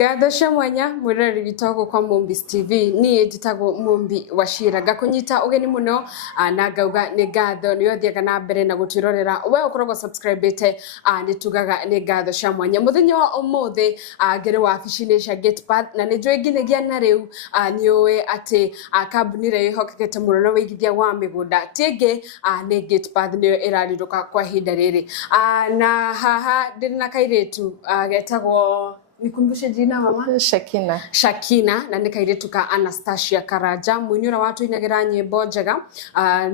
Gathosha mwanya mwireri witagwo kwa Mumbis TV ni njitagwo Mumbi Wachira gakunyita ugeni muno na ngauga ni ngatho ni othiaga na mbere na gutirorera we ukoragwo subscribete ni tugaga ni Gathosha mwanya muthenya wa umuthi ngere wa office-ini cia Gatepath na ni njui nginyagia na riu ni uwe ati kambuni re ihokekete muno na wigithia wa migunda tingi ni Gatepath ni irariruka kwa hinda riri na haha ndina kairetu getagwo nikumbushe jina mama Shakina na nikairetu ka Anastasia Karanja munyura watu inagira nyimbo njega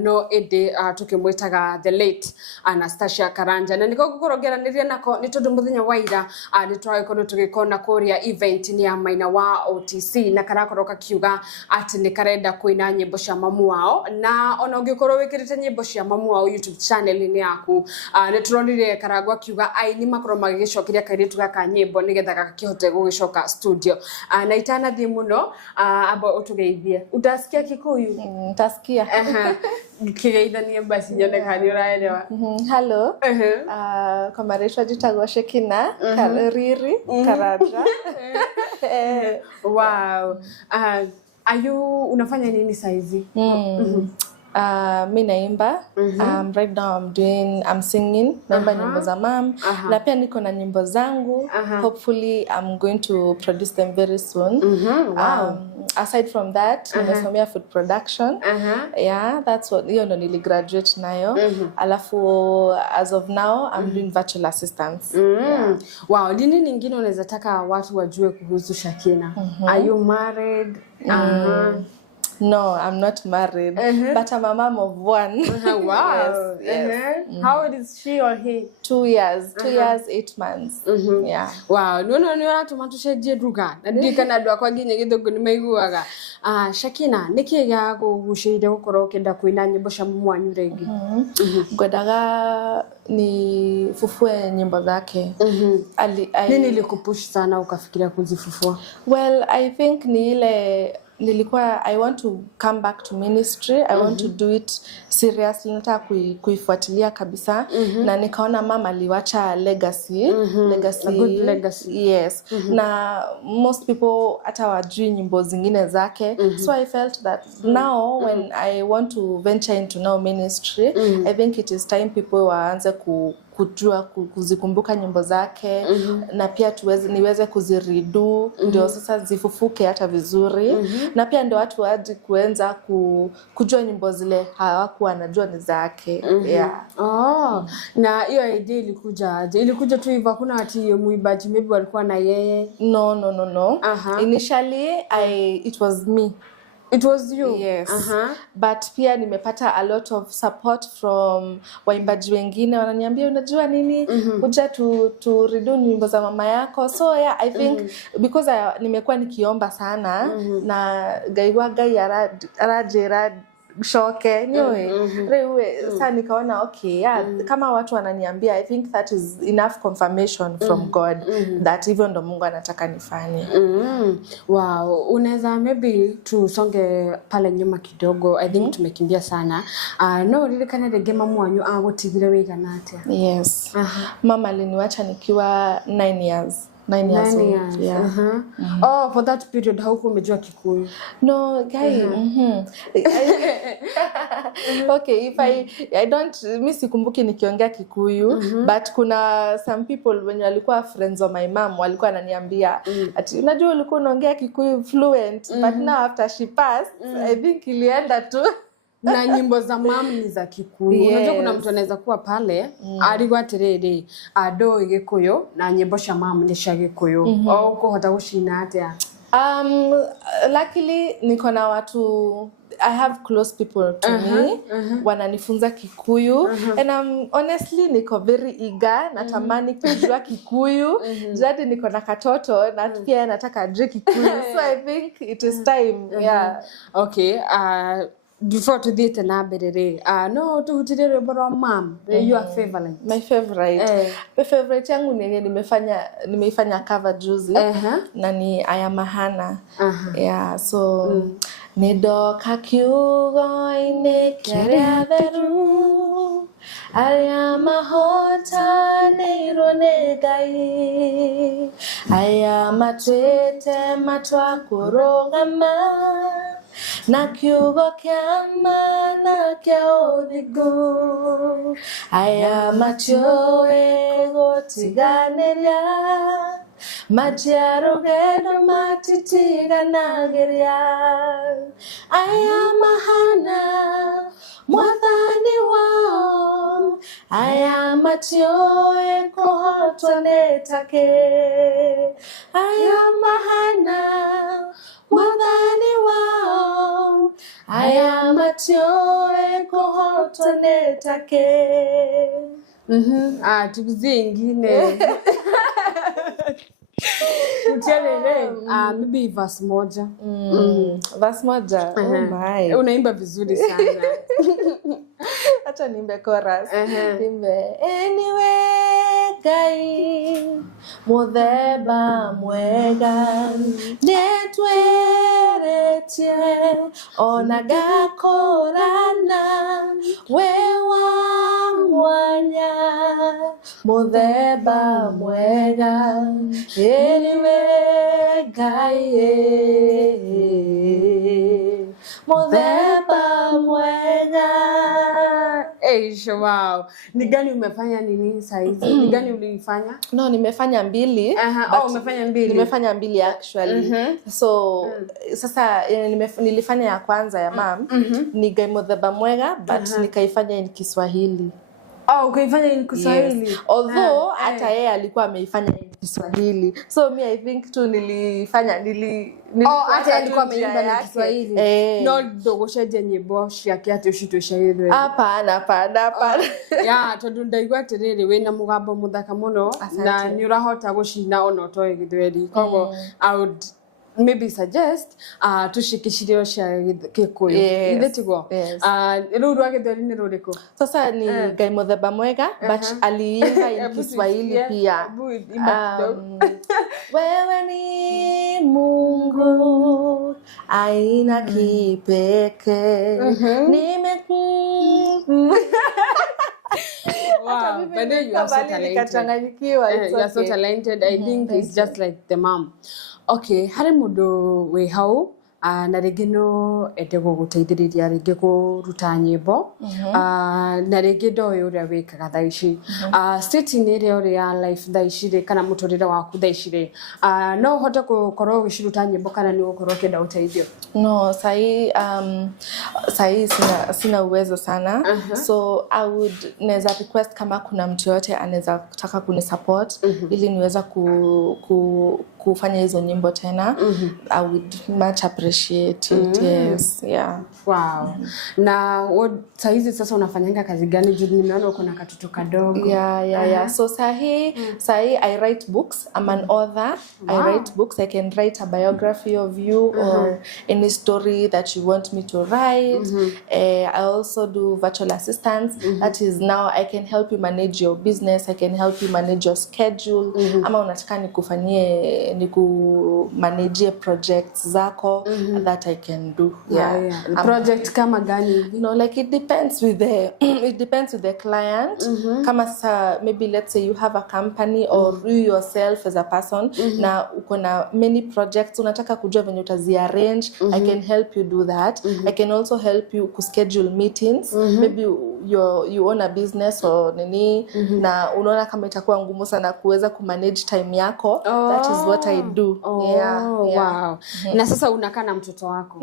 no ende tukimwitaga the late Anastasia Karanja na niko gukorogera nako ni tondu muthenya wa ira ni twagikono tugikona kuria event ni ya Maina wa OTC na karakoroka kiuga ati ni karenda kuina nyimbo cia mamu wao na ona ungikorwo wikirite nyimbo cia mamu wao YouTube channel ni yaku ni turonire karagwa kiuga ai ni makoro magicokiria kairetu ka nyimbo nigetha kihote gugicoka studio na itana thi muno abo utugeithie utasikia Kikuyu utasikia kigeithanie basi nyone kani uraelewa hello kwa maresha jitagwo Shekina Kariri Karanja wow ayu unafanya nini saizi mi naimba right now I'm singing naimba nyimbo za mam na pia niko na nyimbo zangu hopefully I'm going to produce them very soon wow. Aside from that nimesomea food production yeah that's what hiyo ndo niligraduate nayo alafu as of now I'm doing virtual assistance yeah. Wow nini nyingine unaweza taka watu wajue kuhusu Shakina are you married No, I'm not married, but I'm a mom of one. Wow. Yes. How old is she or he? 2 years. 2 years, 8 months. Yeah. Wow. No, ni watu matusheje druga. Na ndikana ndo kwa ginye githugu ni maiguaga. Shakina, niki ya gugushirire gukoro kenda kuina nyimbo cia mwanyu rengi. Ngwendaga ni fufue nyimbo zake. Nini likupush sana ukafikiria kuzifufua? Well, I think ni ile nilikuwa I want to come back to ministry. I want to do it seriously. Nataka kuifuatilia kabisa na nikaona mama aliwacha legacy. A good legacy. Yes. Na most people hata wajui nyimbo zingine zake. So I felt that now when I want to venture into now ministry, I think it is time people waanze kujua kuzikumbuka nyimbo zake na pia niweze kuziredo ndio sasa zifufuke hata vizuri na pia ndio watu waje kuanza kujua nyimbo zile hawakuwa wanajua ni zake yeah. Na hiyo idea ilikuja tu hivyo kuna ati muibaji maybe walikuwa na yeye no initially it was me. It was you? Yes. But pia nimepata a lot of support from waimbaji wengine wananiambia unajua nini kuja to redo nyimbo za mama yako. So yeah, I think because nimekuwa nikiomba sana na gaiwa arajera shoke niwe sasa nikaona okay yeah kama watu wananiambia I think that is enough confirmation from God that hivyo ndo Mungu anataka nifanye. Wow unaweza maybe tusonge pale nyuma kidogo I think tumekimbia sana no really kana rege mamu wanyu agutigire wigana atia? Yes mama aliniacha nikiwa 9 years. 9 years. Yeah. Oh, for that period hauko umejua Kikuyu? No, guy. Okay, if I don't sikumbuki nikiongea Kikuyu, but kuna some people when walikuwa friends of my mom walikuwa wananiambia ati unajua ulikuwa unaongea Kikuyu fluent, but now after she passed, I think ilienda tu. Na nyimbo za mama ni za Kikuyu. Yes. Unajua kuna mtu anaweza kuwa pale arigwa tiriri ado Gikuyu na nyimbo cia mama ni cia Gikuyu. Au kuhota gucina atia? Luckily niko na watu I have close people to me wananifunza Kikuyu and honestly niko very eager natamani kujua Kikuyu jadi niko na katoto na pia nataka ajue Kikuyu so I think it is time yeah. Okay before to date na berere no tuhutire rwimbo rwa mam your favorite? My favorite my favorite yangu ni nimeifanya cover juzi na ni Ayamahana yeah so nidoka kiugo ine kiria theru Aya mahota neironegai aya matwete matwa kurongama na kiugo kia mana kia uthigu aya matioe gotiganeria majiaro geno matitiganagĩria aya mahana mwathani wao aya matioe kũhotwo nĩ take aya mahana mwathani wao aya matioe kũhotwo nĩ take. Tuguzie ingine. Mtiarere, maybe verse moja. Verse moja. Oh my. Unaimba vizuri sana. Acha niimbe chorus. Niimbe anyway Ngai muthemba mwega netweretie ona gakorana wewa mwanya muthemba mwega anyway Ngai muthemba mwega. Wow. Ni gani umefanya nini saizi? Ni gani ulifanya? No, nimefanya mbili. Umefanya mbili. Nimefanya mbili actually. So sasa nilifanya ya kwanza ya mom ni Ngai muthemba mwega but nikaifanya in Kiswahili. Ukaifanya in Kiswahili. Yes. Although hata yeye alikuwa ameifanya in Kiswahili. So me I think tu nilifanya hata alikuwa ameimba na Kiswahili. No dogoshaje nyimbo ciake ati ucitwishaire. Hapana. Tondu ndaigua atiriri wina mugambo muthaka muno na ni urahota gucina ona utoe Githweri. Koguo I would maybe suggest tushikishirio cia Gikuyu. Ithetigo. Riu rwa Githweri ni ruriku? Sasa ni Ngai muthemba mwega but aliimba in Kiswahili pia. Wewe ni Mungu aina kipekee Wow, but then you are so talented. You are so talented. I think it's just like the mom. Okay, hari mundu we hau na rĩngĩ no ende gũgũteithĩrĩria rĩngĩ kũruta nyĩmbo na rĩngĩ ndoĩ ũrĩa wĩkaga thaa ici state-inĩ ĩrĩa ũrĩ ya life thaa ici rĩ kana mũtũrĩre waku thaa ici rĩ no ũhote gũkorwo ũgĩciruta nyĩmbo kana nĩ ũgũkorwo ũkĩenda ũteithio? No, sahi sina uwezo sana. So I would neza request kama kuna mtu yote anaweza kutaka kunisupport ili niweza kufanya hizo nyimbo tena. I would much appreciate it. Yes, yeah. Wow. Na saizi sasa unafanyanga kazi gani? Juu nimeona uko na katoto kadogo. Yeah. So sahi I write books. I'm an author. I write books. I can write a biography of you or any story that you want me to write. I also do virtual assistance. That is now I can help you manage your business. I can help you manage your schedule. Ama unataka manage projects zako that I can do. Project kama gani? Like it depends with the client. Kama sasa maybe let's say you have a company or you yourself as a person na uko na many projects unataka kujua venye utaziarrange. I can help you do that. I can also help you schedule meetings. Maybe you own a business or nini na unaona kama itakuwa ngumu sana kuweza kumanage time yako. That is what I do. Wow. Na sasa unakaa na mtoto wako?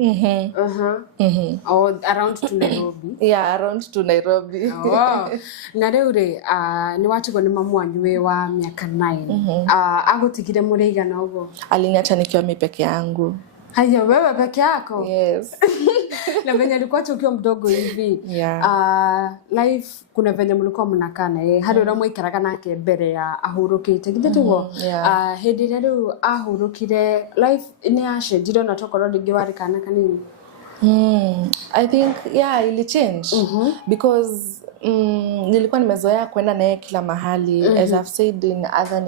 Around to Nairobi? Around to Nairobi. Na rĩu rĩ nĩ watigwo nĩ mamu wanyu wĩ wa mĩaka 9. Agũtigire mũrĩ igana ũguo? Aliniacha nikiwa mimi peke yangu. Haya, wewe peke yako? Yes. Na venye alikuwa ukiwa mdogo hivi life kuna venye mlikuwa mnakaa na yeye hari ura mwaikaraga nake mbere ya ahurukite githitugo hindi ria riu ahurukire life ni yacenjire na tokorwo ringi wari kana kanini? I think ili change because nilikuwa nimezoea kwenda naye kila mahali. As I've said in other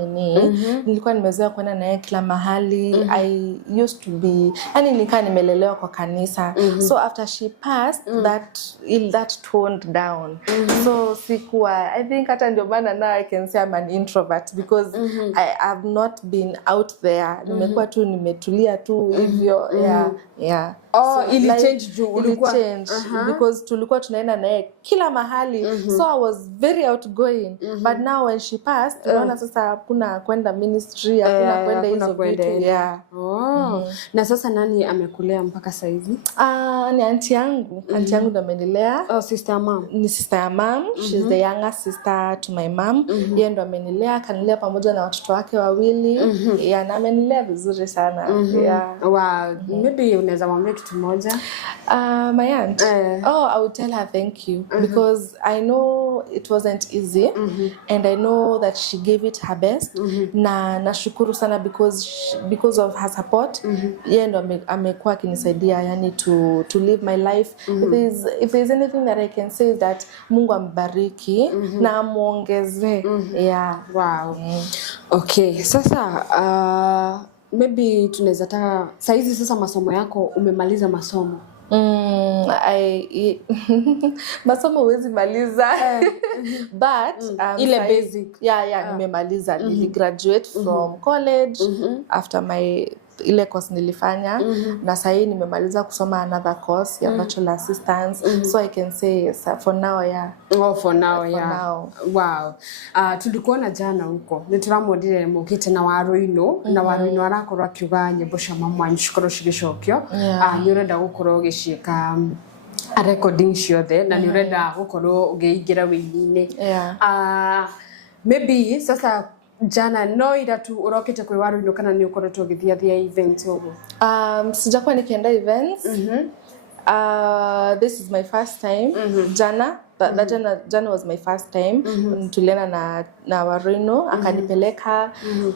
nilikuwa nimezoea kwenda naye kila mahali. I used to be, yani nikaa nimelelewa kwa kanisa. So after she passed, that toned down. So sikuwa, I think hata ndio maana now I can say I'm an introvert because I have not been out there. Nimekuwa tu nimetulia tu hivyo. Yeah. Oh, so, ili change juu ulikuwa because tulikuwa tunaenda naye kila mahali. So I was very outgoing. But now when she passed, unaona sasa hakuna kwenda ministry, hakuna kwenda hizo vitu. Na sasa nani amekulea mpaka sasa hivi? Ni auntie yangu. Auntie yangu ndo amenilea. Oh, sister mom. Ni sister ya mom. She's the younger sister to my mom. Yeye ndo amenilea, kanilea pamoja na watoto wake wawili. Na amenilea vizuri sana. Wow. Maybe unaweza mwambia kitu moja? My aunt. I would tell her thank you because I know it wasn't easy and I know that she gave it her best. Na nashukuru sana because of her support. Yeye ndo amekuwa akinisaidia yani to live my life. If there's anything that I can say is that Mungu ambariki na amuongeze. Wow. Okay, sasa maybe tunaweza taka saizi sasa masomo yako umemaliza masomo. Masomo huwezi maliza. But ile basic. Nimemaliza. Niligraduate from college after my ile course nilifanya na sasa nimemaliza kusoma another course ya bachelor assistance. So I can say for now for now. Wow. Tulikuona jana huko nituramodire mukite na waruino na waruino arakorwa kiuga nyimbo cia mama nshukuru cigicokio. Ni urenda gukorwo gicieka a recording ciothe na ni urenda gukorwo ugiingira wini-ini. Maybe sasa jana no iratu urokete kwi waruino kana ni ukoretwo ugithia events huko? Sijakuwa nikienda events. This is my first time. Jana Jana was my first time. Tulienda na waruino akanipeleka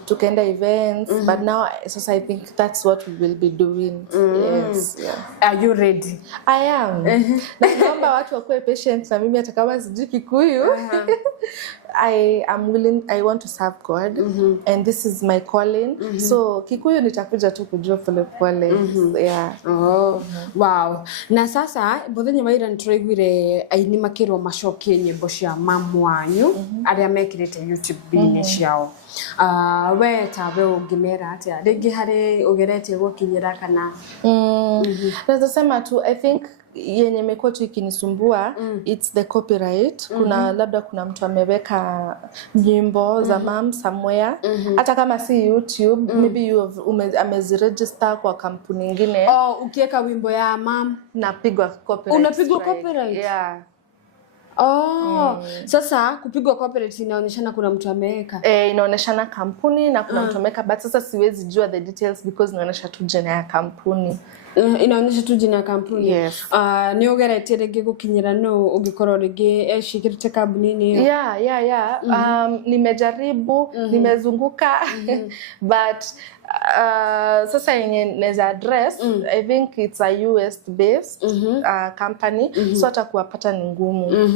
tukaenda events. But now so I think that's what we will be doing. Yes. Are you ready? I am. Naomba watu wakuwe patient na mimi hata kama sijui Kikuyu. I am willing, I want to serve God and this is my calling. So Kikuyu nitakuja tu kujua pole pole. Wow. Na sasa bothenya maira nituraiguire aini makirwo macokie nyimbo cia mamu wanyu aria mekirite YouTube bini ciao. We tawe ungimera atia ringi hari ugeretie gukinyira kana? Nasema tu I think yenye imekuwa tu ikinisumbua it's the copyright. Labda kuna mtu ameweka nyimbo za mam somewhere hata kama si YouTube, maybe ameziregister kwa kampuni nyingine. Ukiweka wimbo ya mam napigwa copyright. Unapigwa copyright? Sasa kupigwa copyright inaonyeshana kuna mtu ameweka. Inaonyeshana kampuni na kuna mtu ameweka, but sasa siwezi jua the details because inaonyesha tu jina ya kampuni. Inaonyesha tu jina ya kampuni. Yes. Ni ugeretie rege gukinyira no ugikorwo rege eshikirite kampuni ni. Nimejaribu, nimezunguka but sasa yenye neza address I think it's a US based company so hata kuwapata ni ngumu.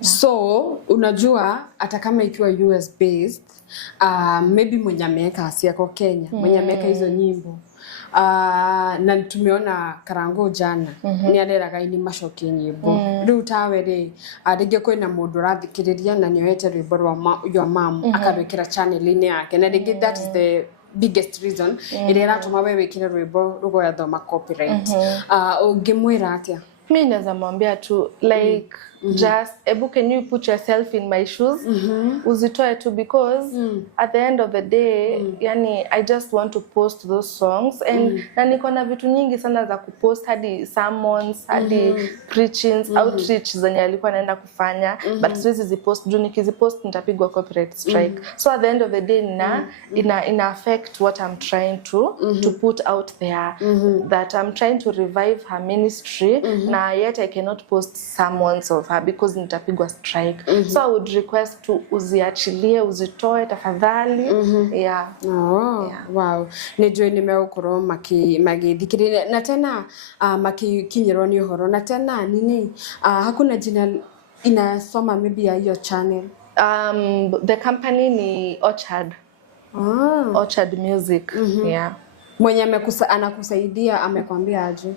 So unajua hata kama ikiwa US based maybe mwenye ameweka asiako Kenya mwenye ameweka hizo nyimbo na tumeona Karango jana ni areraga ini macokie nyimbo riu tawe ri ringi kwina mundu rathikiriria na niwete rwimbo rwa your mom akabekira channel ini yake na ringi that is the biggest reason ire ratuma wewe wikire rwimbo rugoya thoma copyright. Ungimwira atia? Mimi naweza mwambia tu like just can you put yourself in my shoes? Uzitoe tu because at the end of the day yani I just want to post those songs and na niko na vitu nyingi sana za kupost hadi sermons hadi preachings outreach zenye alikuwa anaenda kufanya but siwezi zipost juu nikizipost nitapigwa copyright strike. So at the end of the day ina affect what I'm trying to put out there that I'm trying to revive her ministry na yet I cannot post sermons of her because nitapigwa strike. So I would request to uziachilie uzitoe tafadhali. Wow. Nijue nimeukoro magithikirire na tena makikinyirwo ni uhoro na tena nini hakuna jina inasoma maybe ya hiyo channel? The company ni Orchard. Orchard Music. Yeah. Mwenye anakusaidia amekwambia aje?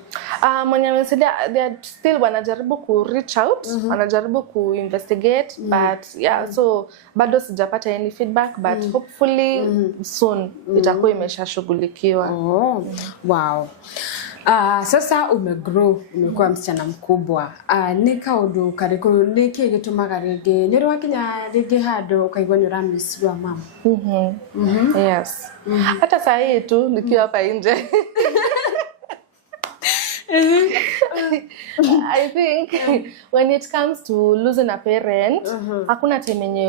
Mwenye amesaidia, they are still wanajaribu ku reach out, wanajaribu ku investigate, but yeah, so bado sijapata any feedback, but hopefully soon itakuwa imeshashughulikiwa. Wow. Sasa umegrow, umekuwa msichana mkubwa. Nika undu kariko niki gitumaga ringi ni rwakinya ringi hando ukaigwa ni uramiss wa mama? Yes. Hata saa hii tu nikiwa hapa nje. I think when it comes to losing a parent, hakuna time yenye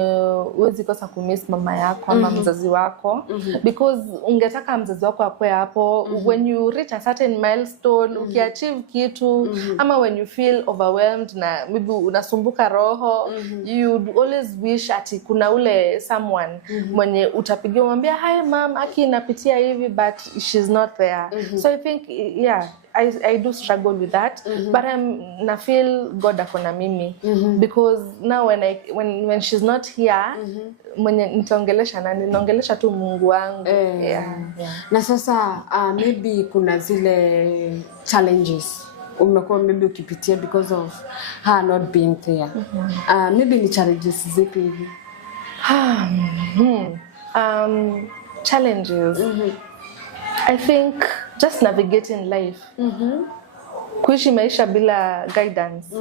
uwezi kosa kumiss mama yako ama mzazi wako, because ungetaka mzazi wako akue hapo. When you reach a certain milestone, ukiachieve kitu, ama when you feel overwhelmed na maybe unasumbuka roho, you'd always wish ati kuna ule someone mwenye utapigia mwambia, hi mom, aki napitia hivi, but she's not there. So I think, yeah, I do struggle with that, but I feel God akona mimi, because now when she's not here, mwenye nitaongelesha nani? Naongelesha tu Mungu wangu. Na sasa maybe kuna zile challenges umekuwa maybe ukipitia because of her not being there. Maybe ni challenges zipi hivi? Challenges. I think just navigating life. Kuishi maisha bila guidance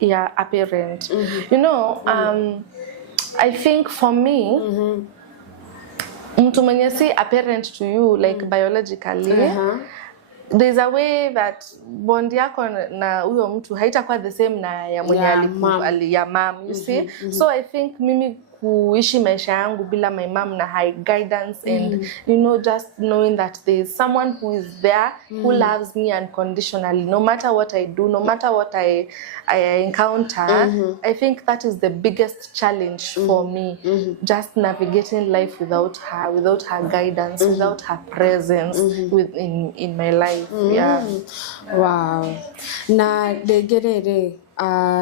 ya a parent. You know, I think for me, mtu mwenye si a parent to you, like biologically, there's a way that bond yako na huyo mtu haitakuwa the same na ya mwenye ya mom, you see. So I think mimi kuishi maisha yangu bila my mom na high guidance, and you know, just knowing that there is someone who is there who loves me unconditionally, no matter what I do, no matter what I encounter. I think that is the biggest challenge for me, just navigating life without her guidance, without her presence in my life. Wow. Na degerere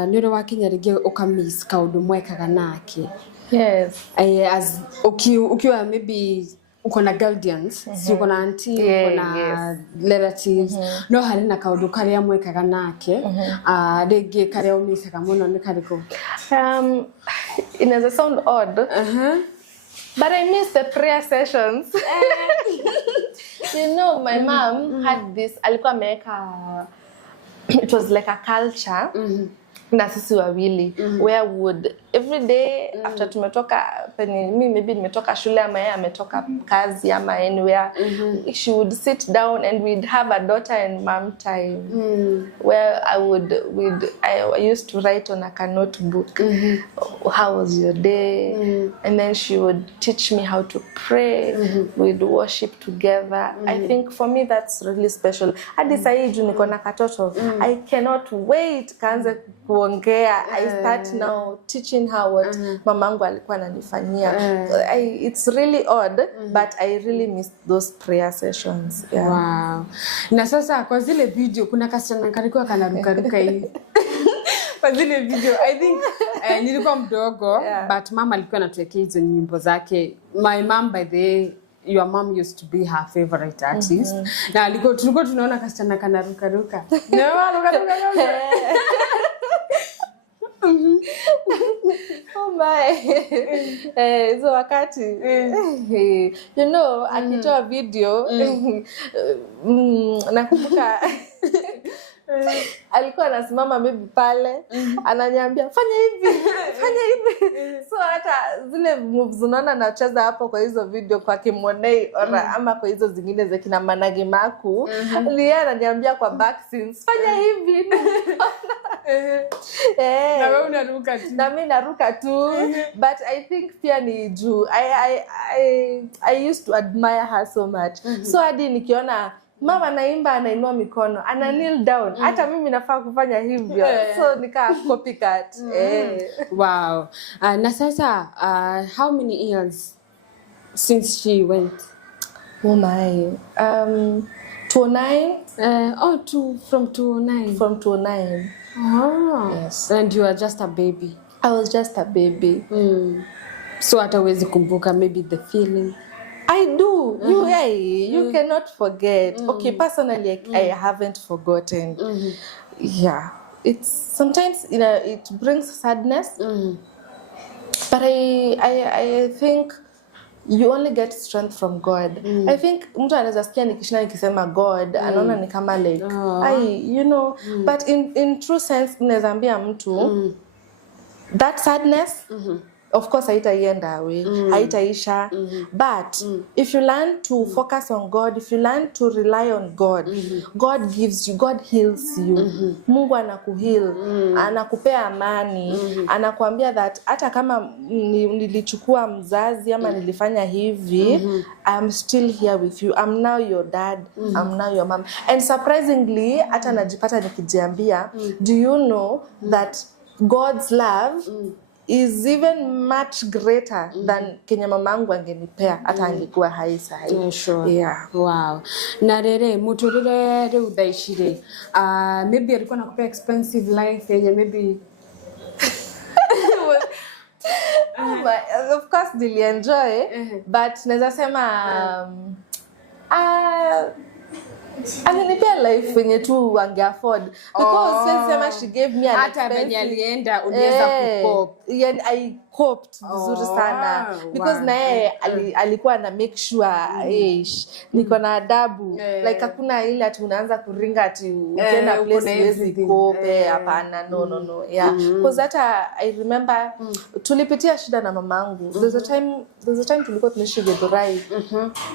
niro wakinya rigi ukamiss kaundu mwekaga nake? Yes. As ukiwa maybe uko na guardians, si uko na auntie, uko na relatives, no hari na kaundu karia mwekaga nake, rigi karia umisaga muno ni kariko? It does sound odd, but I miss the prayer sessions. You know, my mom had this, alikuwa ameweka, it was like a culture, na sisi wawili, where would every day after tumetoka mimi maybe nimetoka shule ama yeye ametoka kazi ama anywhere, she would sit down and we'd have a daughter and mom time, where I used to write on a notebook, how was your day, and then she would teach me how to pray, we'd worship together. I think for me that's really special. Hadi sasa hivi niko na katoto, I cannot wait kaanze kuongea. I start now teaching her what mamangu alikuwa ananifanyia. It's really odd, but I really miss those prayer sessions. Wow. Na sasa kwa zile video kuna kasichana kalikuwa kanaruka hivi. Kwa zile video I think nilikuwa mdogo, but mama alikuwa anatuwekea hizo nyimbo zake. My mom, by the way, your mom used to be her favorite artist. Na tulikuwa tunaona kasichana kanaruka. Oh my. So wakati you know, akitoa video nakumbuka alikuwa anasimama maybe pale ananiambia fanya hivi. So hata zile moves unaona anacheza hapo kwa hizo video kwa Kimonei ama kwa hizo zingine za kina Managi Maku, yeye ananiambia kwa back scenes fanya hivi. Na wewe unaruka tu. Na mimi naruka tu. But I think pia ni juu I used to admire her so much. So hadi nikiona mama naimba anainua mikono, ana kneel down, hata mimi nafaa kufanya hivyo. So nika copycat. Wow. Na sasa how many years since she went? Oh my. 2009. From 2009. From 2009. Oh. Yes. And you are just a baby. I was just a baby. So hata huwezi kumbuka maybe the feeling? I do. You cannot forget. Okay, personally, I haven't forgotten. Yeah. It's sometimes, it brings sadness. But I think you only get strength from God. I think mtu anaweza sikia nikishinda nikisema God, anaona ni kama like, but in true sense, naweza ambia mtu, that sadness, of course, haitaienda away, haitaisha. But if you learn to focus on God, if you learn to rely on God, God gives you, God heals you. Mungu anakuheal, anakupea amani, anakuambia that hata kama nilichukua mzazi ama nilifanya hivi, I'm still here with you. I'm now your dad. I'm now your mom. And surprisingly, hata najipata nikijiambia, do you know that God's love is even much greater than Kenya mamangu angenipea hata angekuwa hai sahi. Yeah, sure. Yeah. Wow. Na rere muturire reu thaicire, maybe alikuwa nakupea expensive life yenye maybe of course nilienjoy, but naweza sema alinipea life wenye tu wange afford, because since sema she gave me an hata venye alienda unaweza kukop. I coped vizuri sana, because naye alikuwa na make sure niko na adabu, like hakuna ile ati unaanza kuringa ati ukienda place hizi kope, hapana, no. Yeah, because hata I remember tulipitia shida na mamangu. There's a time tulikuwa tunaishi Githurai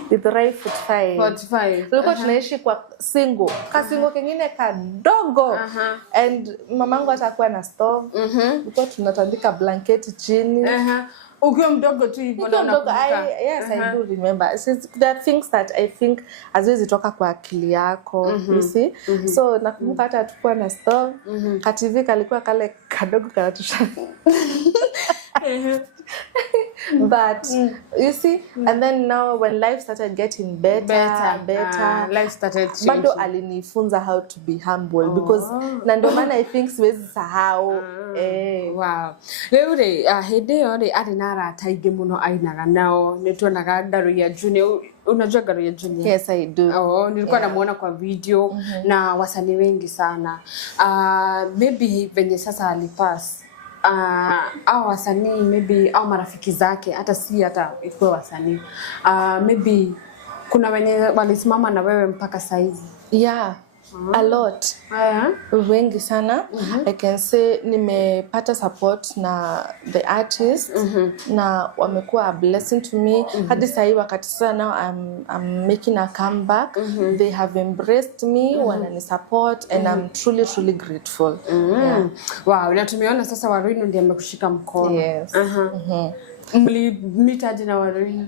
45. Tulikuwa tunaishi kwa single kingine kadogo, and mamangu atakuwa na stove, tulikuwa tunatandika blanketi chini. Ukiwa mdogo tu hivyo na unakumbuka. Yes, I do remember. There are things that I think haziwezi toka kwa akili yako, you see. So nakumbuka hata tulikuwa na stove, ka TV kalikuwa kale kadogo kanatusha. But you see, and then now when life started getting better, life started changing. Bado alinifunza how to be humble, because na ndio maana I think siwezi sahau. Wow. Leure hede ore ari nara taige muno ainaga nao nituonaga Ngaro ya Junior. Unajua Ngaro ya Junior? Yes, I do. Nilikuwa namuona kwa video na wasanii wengi sana. Maybe venye sasa alipass, au wasanii maybe au marafiki zake, hata si hata ikuwe wasanii, maybe kuna wenye walisimama na wewe mpaka saizi? Yeah. A lot. Wengi sana. I can say nimepata support na the artists, na wamekuwa a blessing to me. Hadi sahi wakati sasa now I'm making a comeback. They have embraced me, wanani support, and I'm truly grateful. Yeah. Wow, na tumeona sasa Waruinu ndiye amekushika mkono. Yes. Mlimeet aje na Waruinu?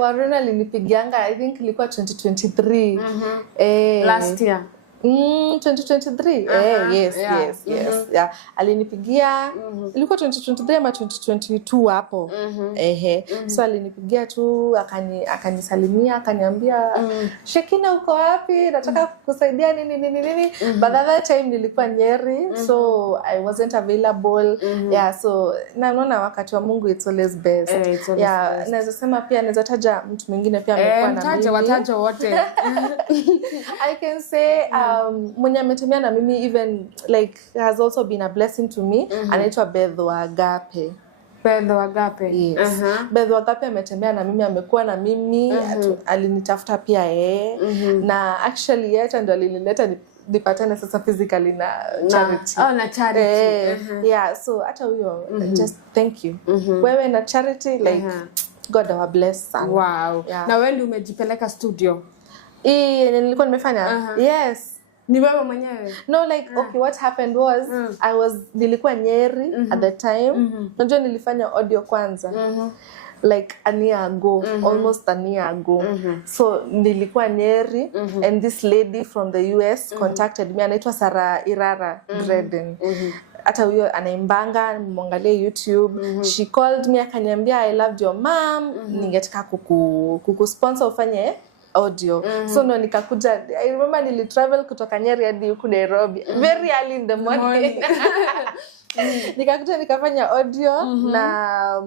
Waruinu alinipigianga, I think ilikuwa 2023. Last year. 2023. Yes. Yeah. Alinipigia, ilikuwa 2023 ama 2022 hapo. So alinipigia tu, akanisalimia, akaniambia, Shekina uko wapi? Nataka kukusaidia nini. But at that time nilikuwa Nyeri, so I wasn't available. Yeah, so naona wakati wa Mungu it's always best. Yeah, naweza sema pia naweza taja mtu mwingine pia amekuwa na mimi. Wataja wote. I can say mwenye ametemea na mimi, even like has also been a blessing to me, anaitwa Beth wa Agape. Yes. Beth wa Agape ametembea na mimi, amekuwa na mimi, alinitafuta pia yeye, na actually yeye ndo alinileta nipatane sasa physically na charity. Na charity. Yeah, so hata huyo, just thank you. Wewe na charity, like God our bless sana. Wow. Yeah. Na wewe ndio umejipeleka studio? Nilikuwa nimefanya. Yes. Ni wewe mwenyewe? No, like okay, what happened was nilikuwa Nyeri at the time. Unajua nilifanya audio kwanza. Like a year ago, almost a year ago. So nilikuwa Nyeri, and this lady from the US contacted me, anaitwa Sarah Irara Dreden. Hata huyo anaimbanga, mwangalie YouTube. She called me, akaniambia I loved your mom, ningetaka kukusponsor ufanye audio. So no, nikakuja. I remember nilitravel kutoka Nyeri hadi huku Nairobi very early in the morning. Nikakuja nikafanya audio na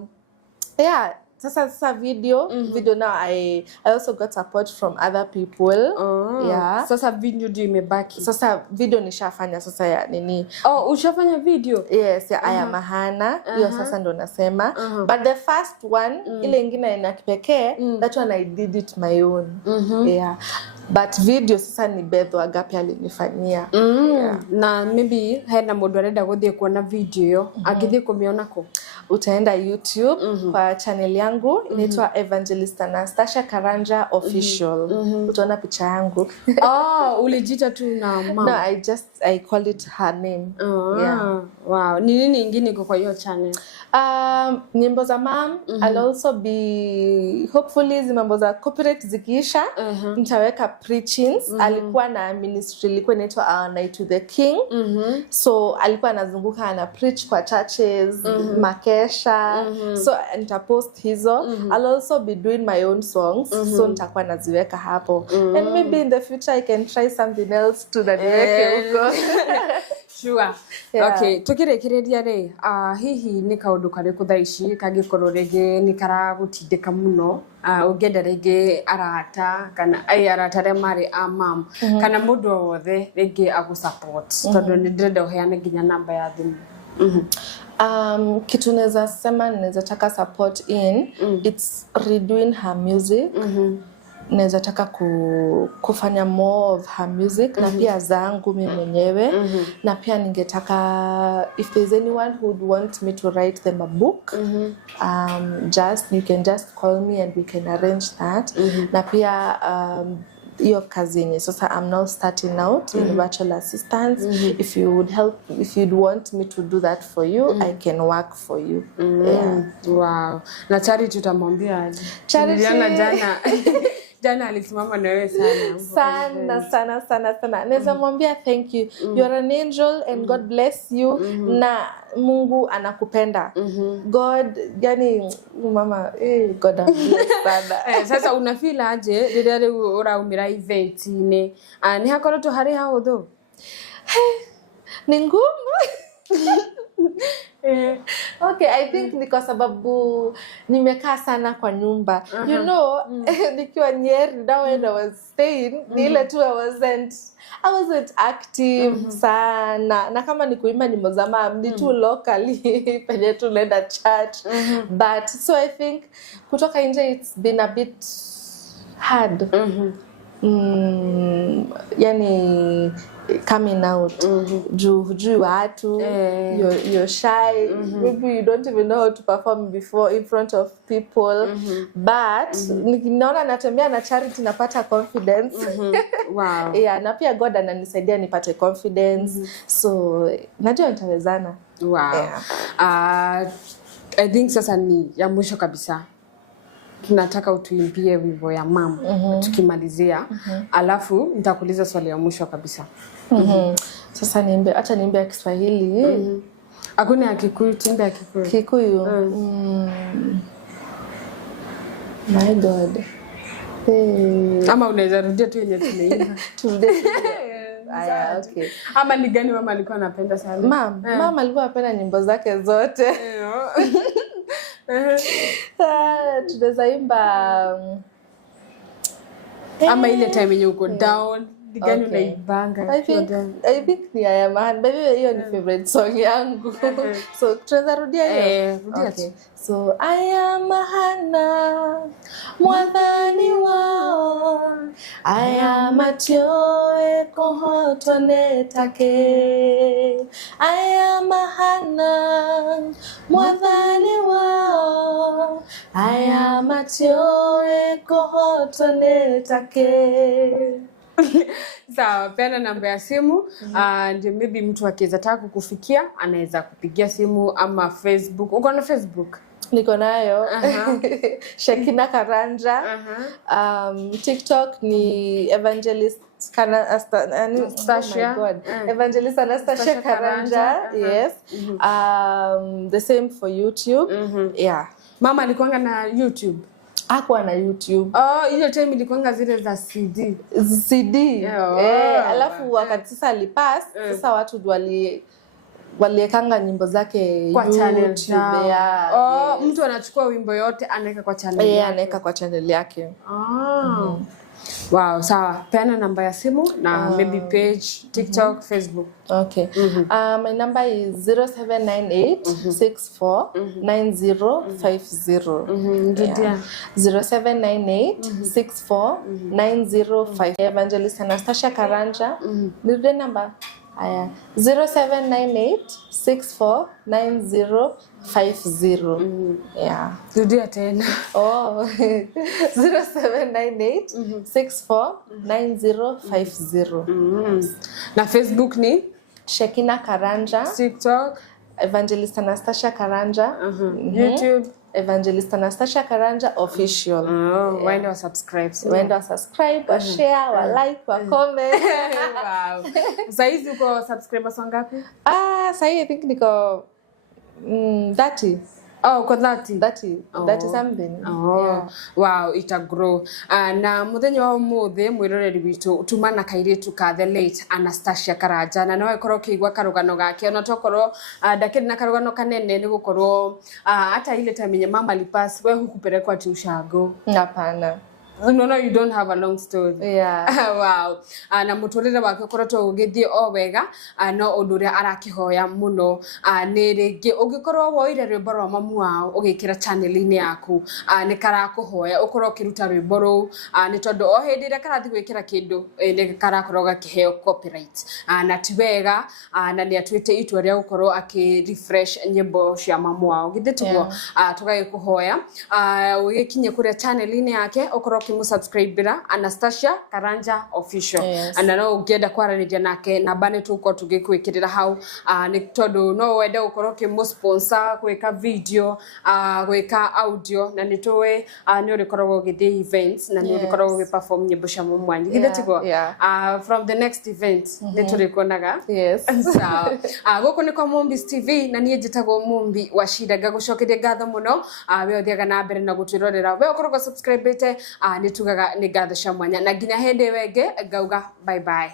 yeah, sasa video now I also got support from other people. Yeah. Sasa video ndio imebaki. Sasa video nishafanya sasa ya nini? Ushafanya video? Yes, ya Aya Mahana. Hiyo sasa ndo nasema. But the first one ile ingine ina kipekee, that one I did it my own. Yeah. But video sasa ni Beth Wagapi alinifanyia. Yeah. Na maybe hena mundu arenda guthie kuona video yo agithie kumiona ko utaenda YouTube kwa channel yangu inaitwa Evangelist Anastasia Karanja Official. Utaona picha yangu. Ulijita tu na mama? No, I called it her name. Yeah. Wow. Ni nini ingine iko kwa hiyo channel? Nyimbo za mam. I'll also be hopefully mambo za copyright zikiisha nitaweka preachings. Alikuwa na ministry ilikuwa inaitwa Night to the King. So alikuwa anazunguka ana preach kwa churches, makesha. So nitapost hizo. I'll also be doing my own songs. So nitakuwa naziweka hapo. And maybe in the future I can try something else to niweke huko. Sure. Yeah. Okay, tukirekereria ri hihi ni kaundu kariku thaici kangikorwo rege ni karagutindika muno ungenda rege arata kana arata re mari mam kana mundu wothe rege agu support tondu ni ndirenda uheane nginya namba ya thimu. Kitu naweza sema naweza taka support in it's redoing her music. Naweza taka kufanya more of her music na pia zangu mimi mwenyewe na pia ningetaka if there's anyone who would want me to write them a book you can just call me and we can arrange that. Na pia hiyo kazi yenye sasa I'm now starting out in virtual assistance. If you'd want me to do that for you, I can work for you. Yeah. Wow. Na Charity utamwambia aje? Charity jana alisimama na wewe sana. Naweza mwambia thank you. You are an angel and God bless you. Na Mungu anakupenda. God, yani mama, God bless sana. Sasa unafeel aje rĩrĩa rĩu ũraumĩra event ni hakoretwo harĩ hahũthũ? Ni ngumu. Okay, I think ni kwa sababu nimekaa sana kwa nyumba. You know, nikiwa Nyeri now when I was staying, ni ile tu I wasn't active sana. Na kama ni kuimba nyimbo za mama, ni tu locally penye tu naenda church. But so I think kutoka nje it's been a bit hard. Yani coming out hujui watu you're shy maybe you don't even know how to perform before in front of people but ninaona natembea na Charity napata confidence. Wow. Yeah, na pia God ananisaidia nipate confidence so najua nitawezana. Wow. Yeah. I think sasa ni ya mwisho kabisa tunataka utuimbie wimbo ya mama tukimalizia alafu nitakuuliza swali ya mwisho kabisa. Sasa acha niimbe ya Kiswahili. Hakuna ya Kikuyu, tuimbe ya Kikuyu. Kikuyu. My God. Ama unaweza rudia tu yenye tumeimba. Aya, okay. Ama ni gani mama alikuwa anapenda sana? Mama alikuwa anapenda nyimbo zake zote. Tunaweza imba ama ile time yenye uko down ni gani unaibanga? I think ni Aya Mahana. Baby hiyo ni favorite song yangu. So tunaweza rudia hiyo. Rudia tu. So Aya Mahana mwathani wao Aya matioe kohotone take Aya Mahana mwathani wao Aya matioe kohotone take. Sawa, peana namba ya simu. Ndio maybe mtu akiweza taka kukufikia anaweza kupigia simu ama Facebook. Uko na Facebook? Niko nayo. Shekina Karanja. TikTok ni Evangelist Anastasia. Oh my God. Evangelist Anastasia Karanja. Yes. The same for YouTube. Yeah. Mama alikuanga na YouTube? Hakuwa na YouTube. Hiyo time ilikuanga zile za CD. Alafu wakati sasa alipass, sasa watu waliekanga nyimbo zake kwa channel YouTube, yao. yeah, Mtu anachukua wimbo yote anaweka kwa channel yeah, yake. anaweka kwa channel yake. Wow, sawa. Peana namba ya simu na maybe page, TikTok, Facebook. Okay. My number is 0798-64-9050. Yeah. 0798-64-9050. Evangelist Anastasia Karanja. Nirudie namba. Aya. 0798-64-9050. Yeah. Rudia tena. 0798-64-9050. Na Facebook ni Shekina Karanja. TikTok, Evangelist Anastasia Karanja. YouTube, Evangelist Anastasia Karanja official. waende wa subscribe. Waende wa subscribe, wa share, wa like, wa comment. Wow. Sasa hizi uko subscribers wangapi? Sasa I think niko 30. Uko 30. 30 something. Yeah. Wow, ita grow. Na muthenya wa umuthi mwiroreri witu tumana kairitu ka the late Anastasia Karanja na nawe korwo kigwa karugano gake ona tokorwo ndakiri na karugano kanene ni gukorwo hata ile time mama lipas we hukupelekwa tu ushago. Hapana. No, you don't have a long story. Yeah. Wow. Na muturire wake ukoretwo ugithie o wega no undu ria arakihoya muno ni ringi ungikorwo woire rwimbo rwa mamu wao ugikira channel-ini yaku ni karakuhoya ukorwo kiruta rwimbo ru ni tondu o hindi ria karathi gwikira kindu ni karakorwo gakiheo copyright na ti wega na ni atwite itua ria gukorwo refresh nyimbo cia mamu wao githitugo tugagikuhoya ugikinye kuria channel-ini yake ukorwo subscribe Anastasia Karanja official. Yes. And no ukienda kwaraniria nake namba ni tuko tugikwikirira hau ni tondu no wende gukorwo kimu sponsor gwika video gwika audio na ni tuwe ni urikorwo ugithie events na ni urikorwo ugiperform nyimbo cia mumwanyi githetigo from the next event ni turikonaga. Yes. Sawa. Guku ni kwa Mombis TV na nie njitagwo Mumbi wa Shira ngagucokeria ngatho muno we uthiaga na mbere na gutwirorera we ukorwo subscribe ni tugaga ni ngatho cia mwanya na nginya hende wenge ngauga bye bye.